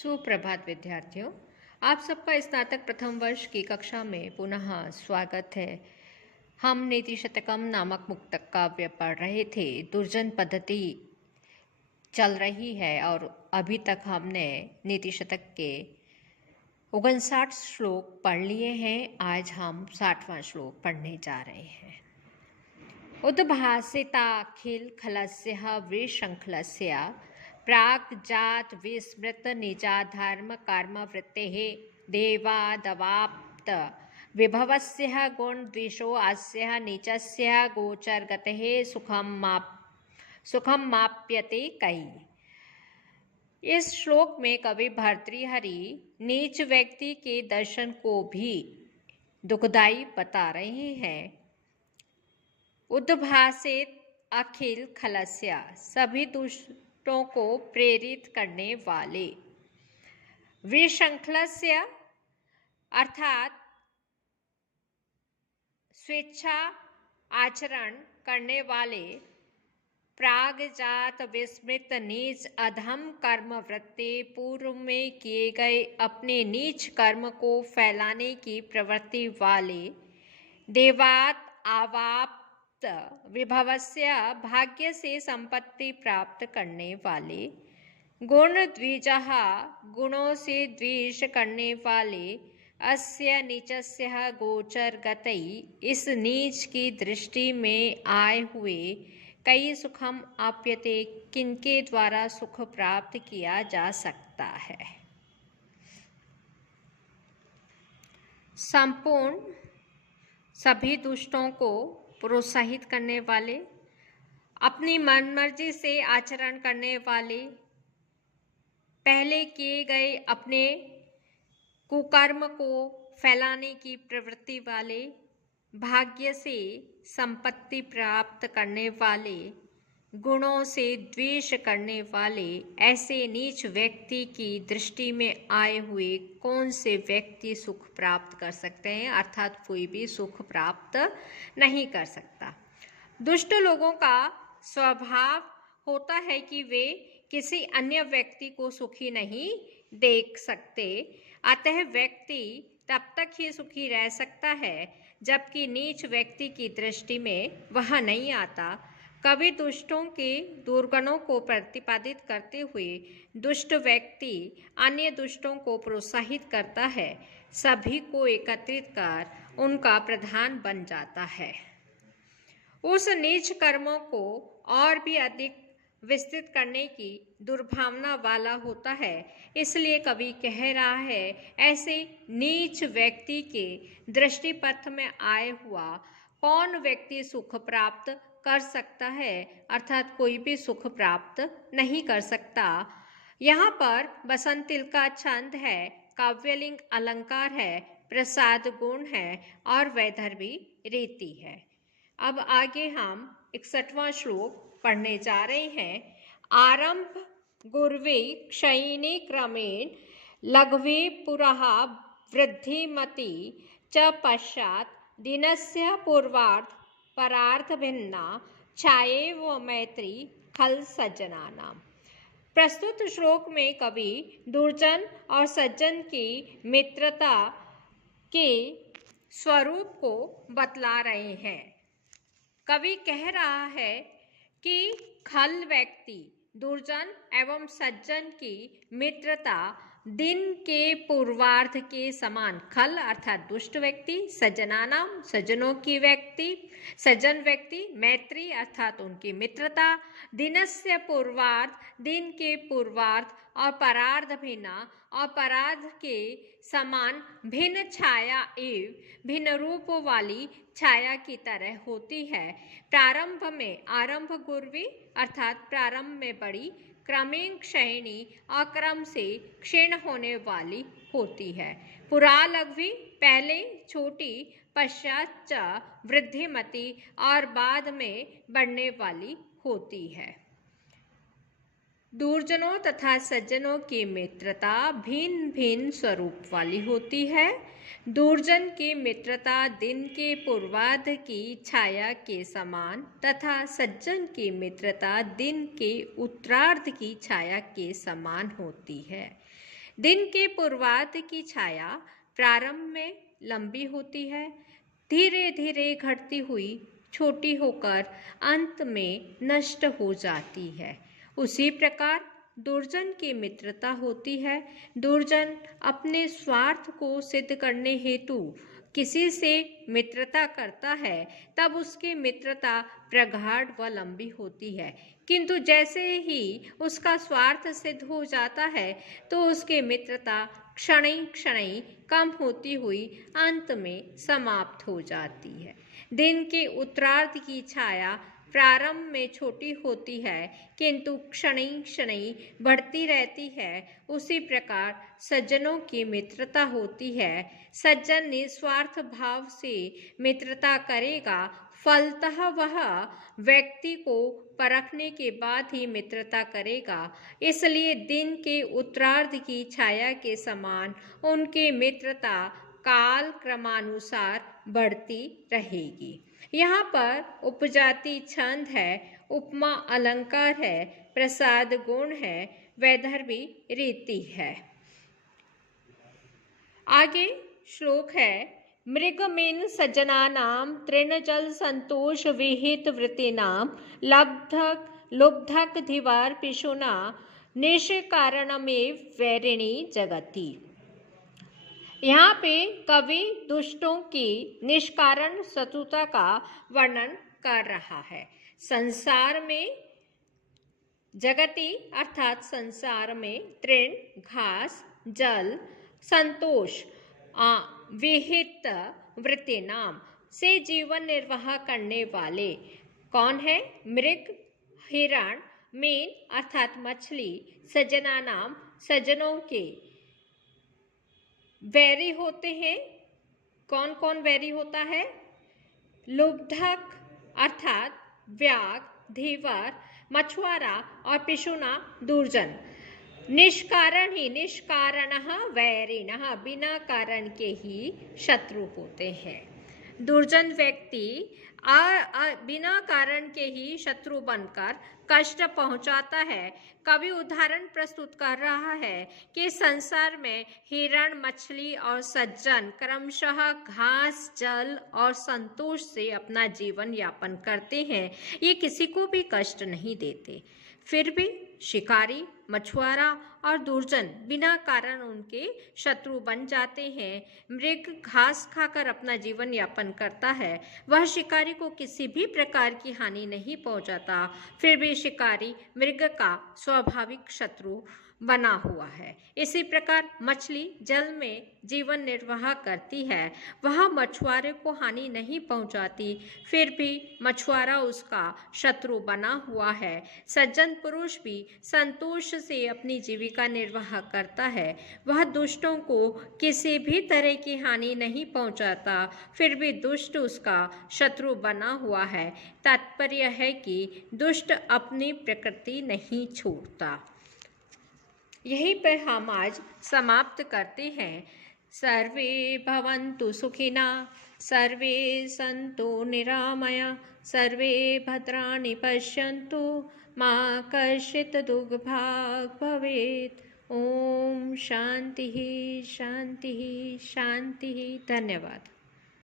सुप्रभात विद्यार्थियों, आप सबका स्नातक प्रथम वर्ष की कक्षा में पुनः स्वागत है। हम नीति शतकम नामक मुक्तक काव्य पढ़ रहे थे। दुर्जन पद्धति चल रही है और अभी तक हमने नीति शतक के 59 श्लोक पढ़ लिए हैं। आज हम 60वां श्लोक पढ़ने जा रहे हैं। उद्भासिताखिल खलस्य विशृंखलस्य प्राग्जात विस्मृत निजाधर्म कर्म वृत्तेः देवादवाप्त विभवस्य गुण द्विषो अस्य नीचस्य गोचरगतेः सुखम माप्यते कई। इस श्लोक में कवि भर्तृहरि नीच व्यक्ति के दर्शन को भी दुखदायी बता रहे हैं। उद्भासित अखिल खलस्य, सभी दुष्टों को प्रेरित करने वाले। विशृंखलस्य अर्थात स्वेच्छा आचरण करने वाले। प्रागजात विस्मृत नीच अधम कर्म वृत्ति, पूर्व में किए गए अपने नीच कर्म को फैलाने की प्रवृत्ति वाले। देवात आवाप विभवस्य, भाग्य से संपत्ति प्राप्त करने वाले। गुण द्विजः, गुणों से द्वेष करने वाले। अस्य नीचस्य गोचर गतई, इस नीच की दृष्टि में आए हुए। कई सुखम आप्यते, किनके द्वारा सुख प्राप्त किया जा सकता है। संपूर्ण सभी दुष्टों को प्रोत्साहित करने वाले, अपनी मनमर्जी से आचरण करने वाले, पहले किए गए अपने कुकर्म को फैलाने की प्रवृत्ति वाले, भाग्य से संपत्ति प्राप्त करने वाले, गुणों से द्वेष करने वाले। ऐसे नीच व्यक्ति की दृष्टि में आए हुए कौन से व्यक्ति सुख प्राप्त कर सकते हैं, अर्थात कोई भी सुख प्राप्त नहीं कर सकता। दुष्ट लोगों का स्वभाव होता है कि वे किसी अन्य व्यक्ति को सुखी नहीं देख सकते, अतः व्यक्ति तब तक ही सुखी रह सकता है जबकि नीच व्यक्ति की दृष्टि में वह नहीं आता। कवि दुष्टों के दुर्गुणों को प्रतिपादित करते हुए दुष्ट व्यक्ति अन्य दुष्टों को प्रोत्साहित करता है, सभी को एकत्रित कर उनका प्रधान बन जाता है। उस नीच कर्मों को और भी अधिक विस्तृत करने की दुर्भावना वाला होता है। इसलिए कवि कह रहा है, ऐसे नीच व्यक्ति के दृष्टिपथ में आए हुआ कौन व्यक्ति सुख प्राप्त कर सकता है, अर्थात कोई भी सुख प्राप्त नहीं कर सकता। यहाँ पर बसंतिल का छंद है, काव्यलिंग अलंकार है, प्रसाद गुण है और वैदर्भी रीति है। अब आगे हम 61वां श्लोक पढ़ने जा रहे हैं। आरंभ गुर्वे क्षयिनी क्रमेण लघ्वे पुरः वृद्धिमति च पश्चात् दिनस्य पूर्वार्ध परार्थ भिन्ना छायेव मैत्री खल सज्जनानां। प्रस्तुत श्लोक में कवि दुर्जन और सज्जन की मित्रता के स्वरूप को बतला रहे हैं। कवि कह रहा है कि खल व्यक्ति, दुर्जन एवं सज्जन की मित्रता दिन के पूर्वार्ध के समान। खल अर्थात दुष्ट व्यक्ति, सज्जनानाम सज्जनों की व्यक्ति, सज्जन व्यक्ति, मैत्री अर्थात उनकी मित्रता, दिनस्य पूर्वार्ध दिन के पूर्वार्ध और परार्ध भिन्ना और परार्ध के समान भिन्न छाया एवं भिन्न रूप वाली छाया की तरह होती है। प्रारंभ में आरंभ गुर्वी अर्थात प्रारंभ में बड़ी, क्रमेण क्षयिणी और क्रम से क्षीण होने वाली होती है। पुरा लघ्वी पहले छोटी, पश्चात च वृद्धिमती और बाद में बढ़ने वाली होती है। दुर्जनों तथा सज्जनों की मित्रता भिन्न भिन्न स्वरूप वाली होती है। दुर्जन की मित्रता दिन के पूर्वार्ध की छाया के समान तथा सज्जन की मित्रता दिन के उत्तरार्ध की छाया के समान होती है। दिन के पूर्वार्ध की छाया प्रारंभ में लंबी होती है, धीरे धीरे घटती हुई छोटी होकर अंत में नष्ट हो जाती है। उसी प्रकार दुर्जन की मित्रता होती है। दुर्जन अपने स्वार्थ को सिद्ध करने हेतु किसी से मित्रता करता है, तब उसकी मित्रता प्रगाढ़ व लंबी होती है, किंतु जैसे ही उसका स्वार्थ सिद्ध हो जाता है तो उसकी मित्रता क्षणै क्षणै कम होती हुई अंत में समाप्त हो जाती है। दिन के उत्तरार्ध की छाया प्रारंभ में छोटी होती है, किंतु क्षणै क्षणै बढ़ती रहती है। उसी प्रकार सज्जनों की मित्रता होती है। सज्जन निस्वार्थ भाव से मित्रता करेगा, फलतः वह व्यक्ति को परखने के बाद ही मित्रता करेगा। इसलिए दिन के उत्तरार्ध की छाया के समान उनकी मित्रता काल क्रमानुसार बढ़ती रहेगी। यहाँ पर उपजाति छंद है, उपमा अलंकार है, प्रसाद गुण है, वैदर्भी रीति है। आगे श्लोक है, मृगमेन सज्जनानां तृणजल संतोष विहित वृत्तिनां लुब्धक धिवार पिशुना निष्कारणमेव वैरिणी जगति। यहाँ पे कवि दुष्टों की निष्कारण शत्रुता का वर्णन कर रहा है। संसार में जगति अर्थात संसार में तृण घास जल संतोष विहित वृत्ति नाम से जीवन निर्वाह करने वाले कौन है? मृग, हिरण, मीन अर्थात मछली, सज्जना नाम सज्जनों के वैरी होते हैं। कौन कौन वैरी होता है? लुब्धक अर्थात व्याघ, धीवर, मछुआरा और पिशुना दुर्जन। निष्कारण ही निष्कारणः वैरिणः बिना कारण के ही शत्रु होते हैं। दुर्जन व्यक्ति बिना कारण के ही शत्रु बनकर कष्ट पहुंचाता है। कवि उदाहरण प्रस्तुत कर रहा है कि संसार में हिरण, मछली और सज्जन क्रमशः घास, जल और संतोष से अपना जीवन यापन करते हैं। ये किसी को भी कष्ट नहीं देते, फिर भी शिकारी, मछुआरा और दुर्जन बिना कारण उनके शत्रु बन जाते हैं। मृग घास खाकर अपना जीवन यापन करता है, वह शिकारी को किसी भी प्रकार की हानि नहीं पहुंचाता, फिर भी शिकारी मृग का स्वाभाविक शत्रु बना हुआ है। इसी प्रकार मछली जल में जीवन निर्वाह करती है, वह मछुआरे को हानि नहीं पहुंचाती, फिर भी मछुआरा उसका शत्रु बना हुआ है। सज्जन पुरुष भी संतोष से अपनी जीविका निर्वाह करता है, वह दुष्टों को किसी भी तरह की हानि नहीं पहुंचाता, फिर भी दुष्ट उसका शत्रु बना हुआ है। तात्पर्य है कि दुष्ट अपनी प्रकृति नहीं छोड़ता। यहीं पर हम आज समाप्त करते हैं। सर्वे भवन्तु सुखिना, सर्वे सन्तु निरामया, सर्वे भद्राणि पश्यन्तु, मा कश्चित् दुर्भाग् भवेत्। ओम शांति शांति शांति। धन्यवाद।